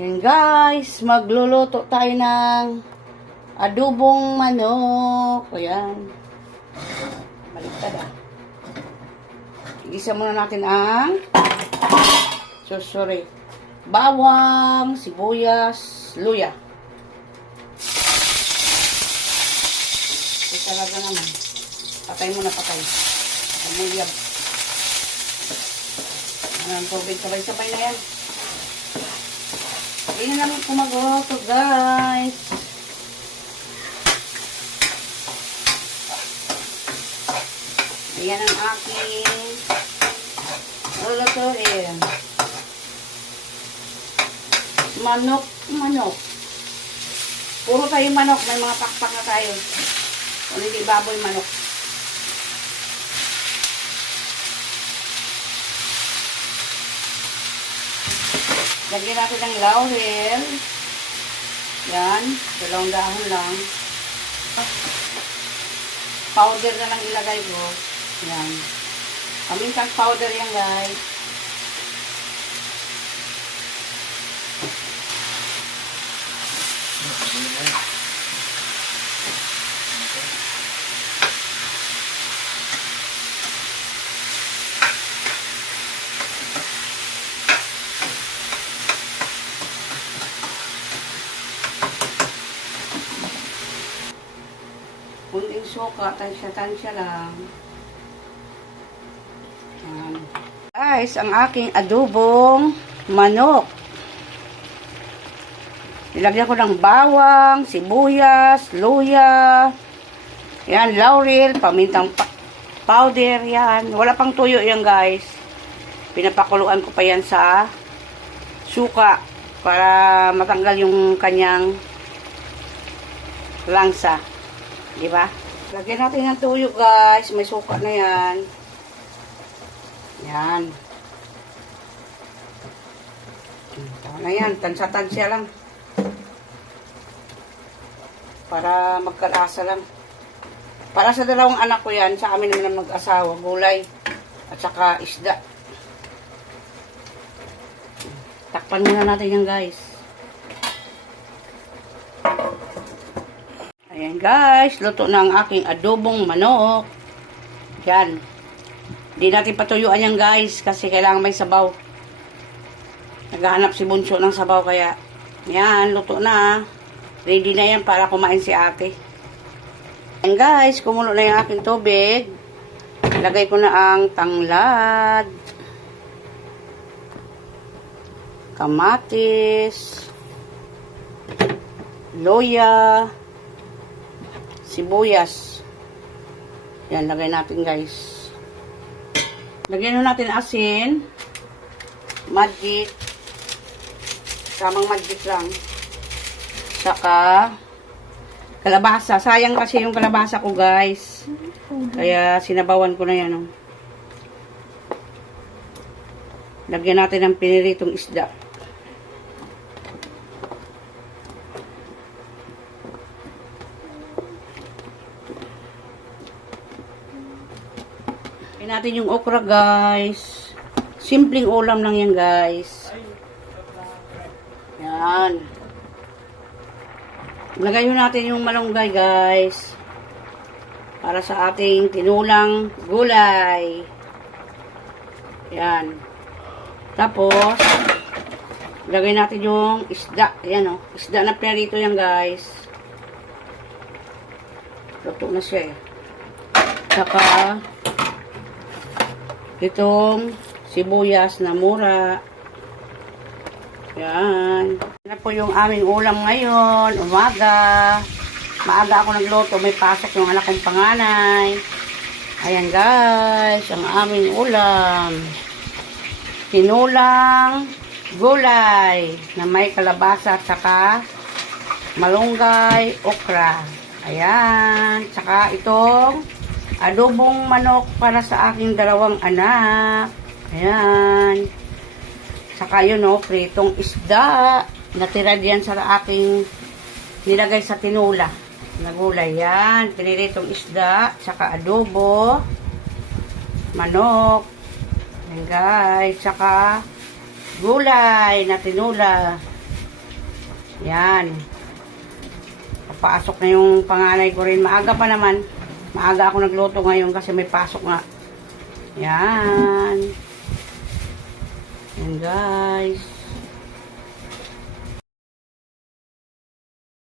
Ayan guys, magluluto tayo ng adubong manok. Ayan. Baliktad ah. Igisa muna natin ang susuri. Bawang, sibuyas, luya. Ito talaga naman. Patay muna, patay. Ano ang tubig, sabay-sabay na yan. Hindi na namin kumagoto, guys. Ayan ang aking lulutuin. Manok, manok. Puro tayo manok. May mga pakpak na tayo. Kung hindi baboy, manok. Lagyan natin ng laurel. Yan. Dalawang dahon lang. Powder na lang ilagay ko. Yan. Pamintang powder yan, guys. Kunting suka, tansya-tansya lang. Yan. Guys, ang aking adobong manok. Nilagyan ko ng bawang, sibuyas, luya, yan, laurel, pamintang pa- powder, yan. Wala pang tuyo yan, guys. Pinapakuluan ko pa yan sa suka para matanggal yung kanyang langsa. Di ba? Lagyan natin ng tuyo, guys. May suka na yan. Yan. Tama na yan. Tansya-tansya lang. Para magkalasa lang. Para sa dalawang anak ko yan, sa amin naman mag-asawa, gulay at saka isda. Takpan muna natin yan, guys. Ayan guys, luto na ang aking adobong manok. Yan. Hindi natin patuyuan yan guys kasi kailangan may sabaw. Naghahanap si Bunso ng sabaw kaya yan, luto na. Ready na yan para kumain si ate. Ayan guys, kumulo na yung aking tubig. Lagay ko na ang tanglad. Kamatis. Loya sibuyas. Yan, lagay natin guys. Lagyan na natin asin. Magic. Tamang magic lang. Saka, kalabasa. Sayang kasi yung kalabasa ko guys. Kaya sinabawan ko na yan. Oh. Lagyan natin ng piniritong isda. Lagyan natin yung okra, guys. Simpleng ulam lang yan, guys. Yan. Lagay natin yung malunggay, guys. Para sa ating tinulang gulay. Yan. Tapos, lagay natin yung isda. Yan, oh. Isda na perito yan, guys. Luto na siya, eh. Saka, itong sibuyas na mura. Yan. Yan po yung aming ulam ngayon. Umaga. Maaga ako nagluto. May pasok yung anak kong panganay. Ayan guys. Ang aming ulam. Tinulang gulay na may kalabasa at saka malunggay, okra. Ayan. Saka itong adobong manok para sa aking dalawang anak. Ayan. Saka yun, no, pritong isda. Natira diyan sa aking nilagay sa tinula. Na gulay. Yan. Piniritong isda. Saka adobo. Manok. Ayan, guys. Saka gulay na tinula. Yan. Papasok na yung panganay ko rin. Maaga pa naman. Maaga ako nagluto ngayon kasi may pasok nga. Yan. Yan guys.